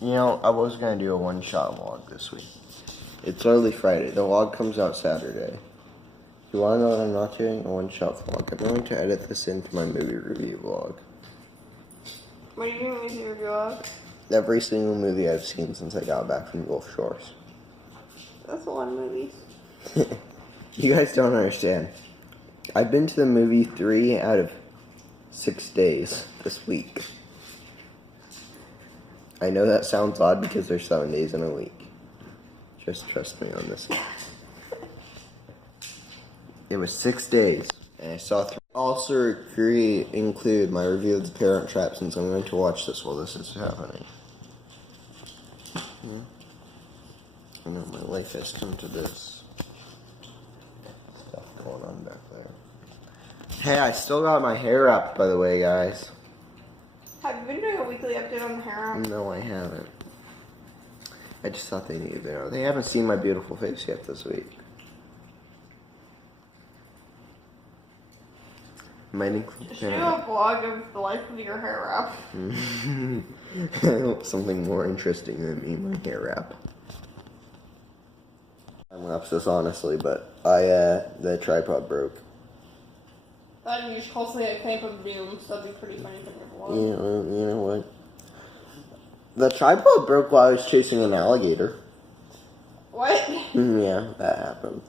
You know, I was going to do a one-shot vlog this week. It's literally Friday. The vlog comes out Saturday. You want to know what I'm not doing? A one-shot vlog. I'm going to edit this into my movie review vlog. What are you doing movie review of? Every single movie I've seen since I got back from Gulf Shores. That's a lot of movies. You guys don't understand. I've been to the movie 3 out of 6 days this week. I know that sounds odd because there's 7 days in a week. Just trust me on this. It was 6 days, and I saw 3. Also include my review of The Parent Trap, since I'm going to watch this while this is happening. I know my life has come to this. Stuff going on back there. Hey, I still got my hair wrapped, by the way, guys. Have you been doing a weekly update on the hair wrap? No, I haven't. I just thought they needed to know. They haven't seen my beautiful face yet this week. Might include Just do a vlog of the life of your hair wrap. Something more interesting than me, my hair wrap. Time lapse this honestly, but the tripod broke. Then you should constantly get a clamp of booms. That'd be pretty funny for your vlog. You know what? The tripod broke while I was chasing an alligator. What? Yeah, that happened.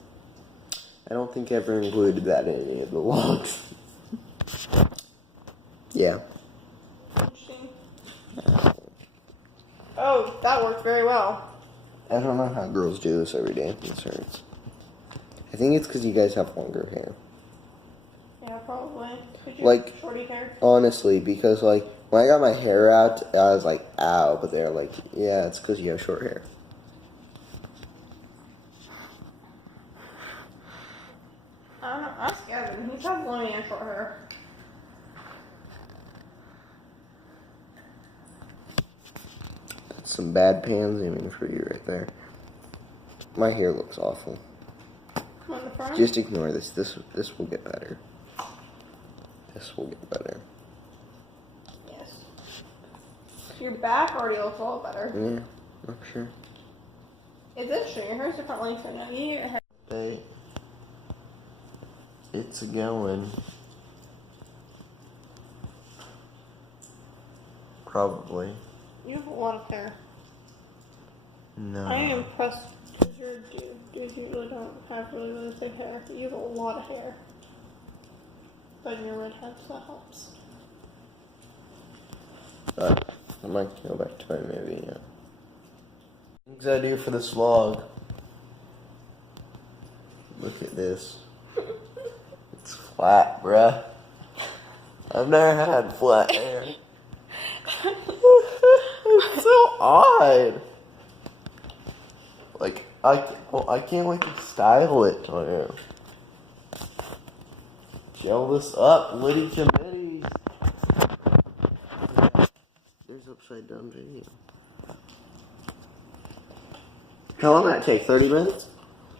I don't think I ever included that in any of the vlogs. Yeah. Interesting. Oh, that worked very well. I don't know how girls do this every day. This hurts. I think it's because you guys have longer hair. Yeah, probably. Could you Like, have shorty hair? honestly, because like when I got my hair out, I was like, ow, but they're like, yeah, it's because you have short hair. I don't know. Ask Evan. He's got long and short hair. That's some bad pansimming for you right there. My hair looks awful. On the front? Just ignore this. This will get better. This will get better. Yes. Your back already looks a lot better. Yeah, I'm sure. It's interesting. Your hair's different lengths right now. You have Hey, it's going. Probably. You have a lot of hair. No. I am impressed because you're a dude. Dudes usually don't have really thick hair. You have a lot of hair. But you're redhead, so that helps. But I might go back to my movie now. Things I do for this vlog. Look at this. It's flat, bruh. I've never had flat hair. It's so odd. Like, I can't wait to style it on you. Gel this up, litty committees. There's upside down video. How long did that take? 30 minutes?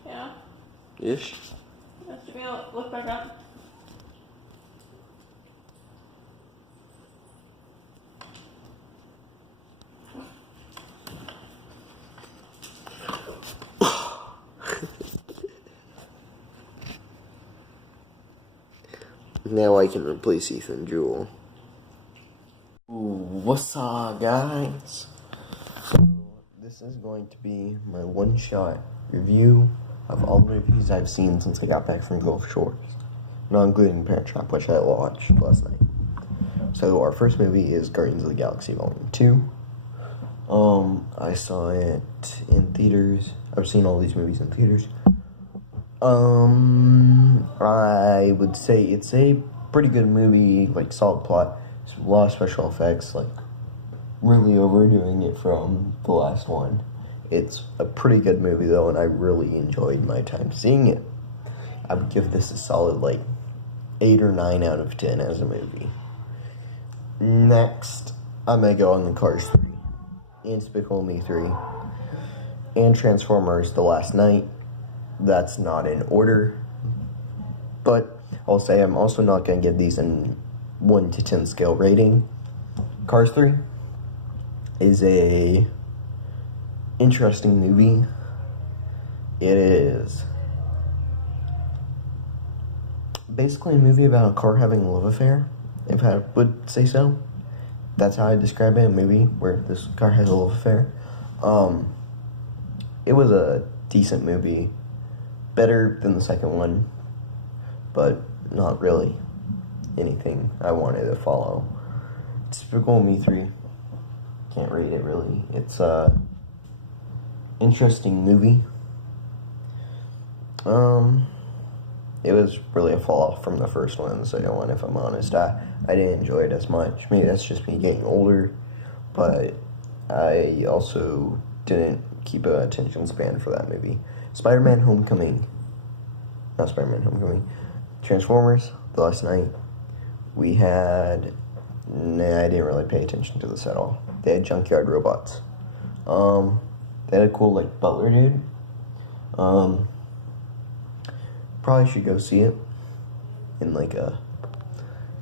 Yeah. Ish. Let's look back up. Now I can replace Ethan Jewell. Ooh, what's up, guys? So, this is going to be my one-shot review of all the movies I've seen since I got back from Gulf Shores. Not including Parent Trap, which I watched last night. So, our first movie is Guardians of the Galaxy Volume 2. I saw it in theaters. I've seen all these movies in theaters. I would say it's a pretty good movie, like solid plot. There's a lot of special effects, like really overdoing it from the last one. It's a pretty good movie though, and I really enjoyed my time seeing it. I would give this a solid like 8 or 9 out of 10 as a movie. Next, I'm gonna go on the Cars 3, and Despicable Me 3, and Transformers: The Last Night. That's not in order, but I'll say I'm also not going to give these an 1 to 10 scale rating. Cars 3 is a interesting movie. It is basically a movie about a car having a love affair, if I would say so. That's how I describe it, a movie where this car has a love affair. It was a decent movie. Better than the second one, but not really anything I wanted to follow. It's typical Me 3. Can't rate it really. It's a interesting movie. It was really a fall off from the first one and the second one, if I'm honest. I didn't enjoy it as much. Maybe that's just me getting older, but I also didn't keep an attention span for that movie. Spider-Man Homecoming. Not Spider-Man Homecoming. Transformers, the last night. We had... Nah, I didn't really pay attention to this at all. They had junkyard robots. They had a cool, like, butler dude. Probably should go see it in, like, a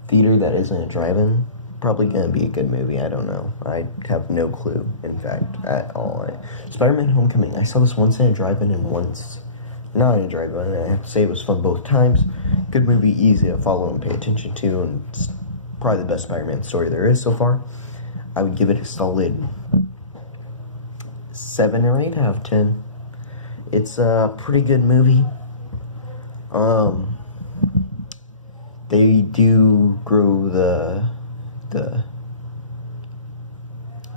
theater that isn't a drive-in. Probably gonna be a good movie, I don't know. I have no clue, in fact, at all. Spider-Man Homecoming, I saw this once in a drive-in and once not in a drive-in, and I have to say it was fun both times. Good movie, easy to follow and pay attention to, and it's probably the best Spider-Man story there is so far. I would give it a solid 7 or 8 out of 10. It's a pretty good movie. They do grow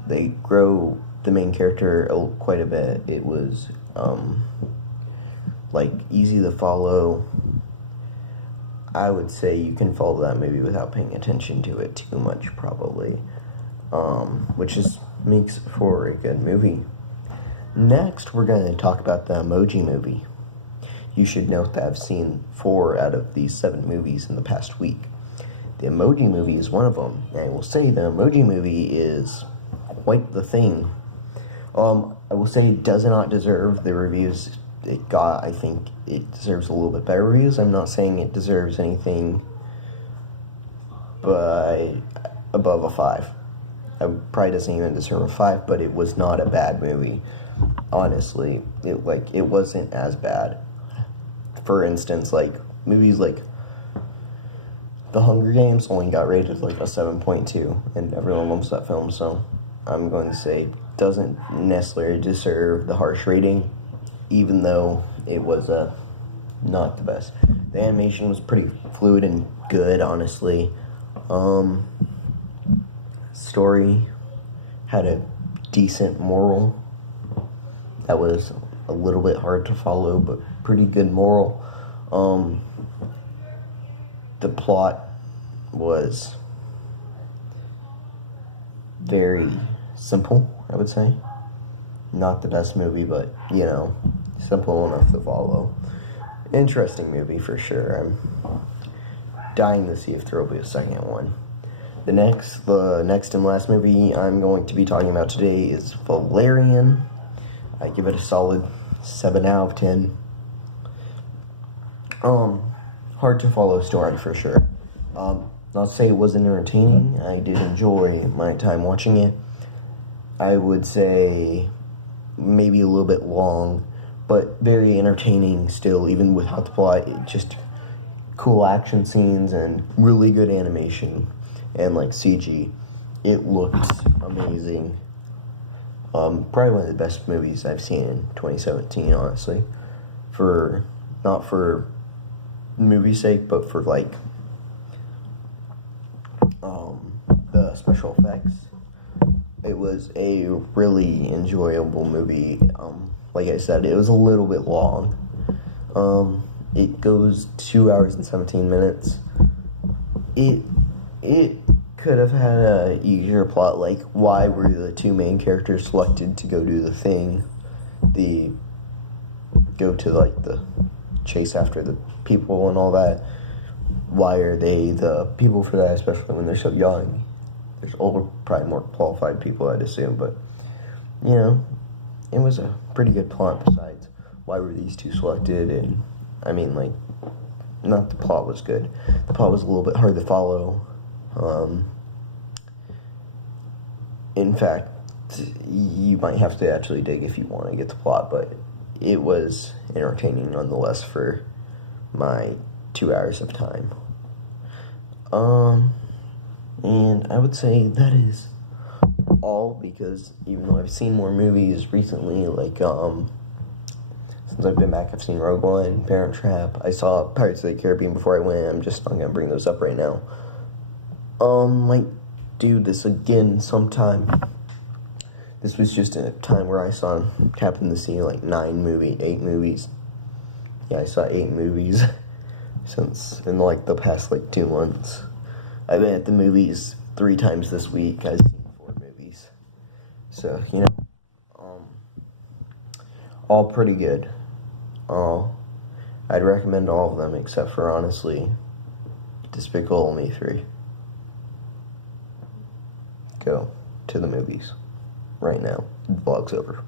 they grow the main character quite a bit. It was, like, easy to follow. I would say you can follow that movie without paying attention to it too much, probably. Which makes for a good movie. Next, we're going to talk about the Emoji Movie. You should note that I've seen 4 out of these 7 movies in the past week. The Emoji Movie is one of them, and I will say the Emoji Movie is quite the thing. I will say it does not deserve the reviews it got. I think it deserves a little bit better reviews. I'm not saying it deserves anything but above a 5. It probably doesn't even deserve a 5, but it was not a bad movie. Honestly, it wasn't as bad. For instance, like, movies like The Hunger Games only got rated like a 7.2, and everyone loves that film, so I'm going to say it doesn't necessarily deserve the harsh rating, even though it was not the best. The animation was pretty fluid and good, honestly. Story had a decent moral that was a little bit hard to follow, but pretty good moral. The plot was very simple, I would say. Not the best movie, but, you know, simple enough to follow. Interesting movie for sure. I'm dying to see if there will be a second one. The next and last movie I'm going to be talking about today is Valerian. I give it a solid 7 out of 10. Hard to follow story for sure. Not to say it wasn't entertaining. I did enjoy my time watching it. I would say maybe a little bit long, but very entertaining still, even without the plot. Just cool action scenes and really good animation and, like, CG. It looked amazing. Probably one of the best movies I've seen in 2017, honestly. Not for movie's sake, but for, like, the special effects. It was a really enjoyable movie. Like I said, it was a little bit long. It goes 2 hours and 17 minutes. It could have had a easier plot, like, why were the 2 main characters selected to go do the thing? Go to, like, the chase after the people and all that. Why are they the people for that, especially when they're so young? There's older, probably more qualified people, I'd assume, but, you know, it was a pretty good plot besides why were these 2 selected, and, I mean, like, not the plot was good. The plot was a little bit hard to follow. In fact, you might have to actually dig if you want to get the plot, but it was entertaining nonetheless for my 2 hours of time. And I would say that is all, because even though I've seen more movies recently, like, since I've been back, I've seen Rogue One, Parent Trap, I saw Pirates of the Caribbean before I went. I'm just not gonna bring those up right now. Might do this again sometime. This was just a time where I saw, happened to see like 8 movies. Yeah, I saw 8 movies since, in like the past like 2 months. I've been at the movies 3 times this week. I've seen 4 movies. So, you know, all pretty good. I'd recommend all of them except for, honestly, Despicable Me 3. Go to the movies right now. The vlog's over.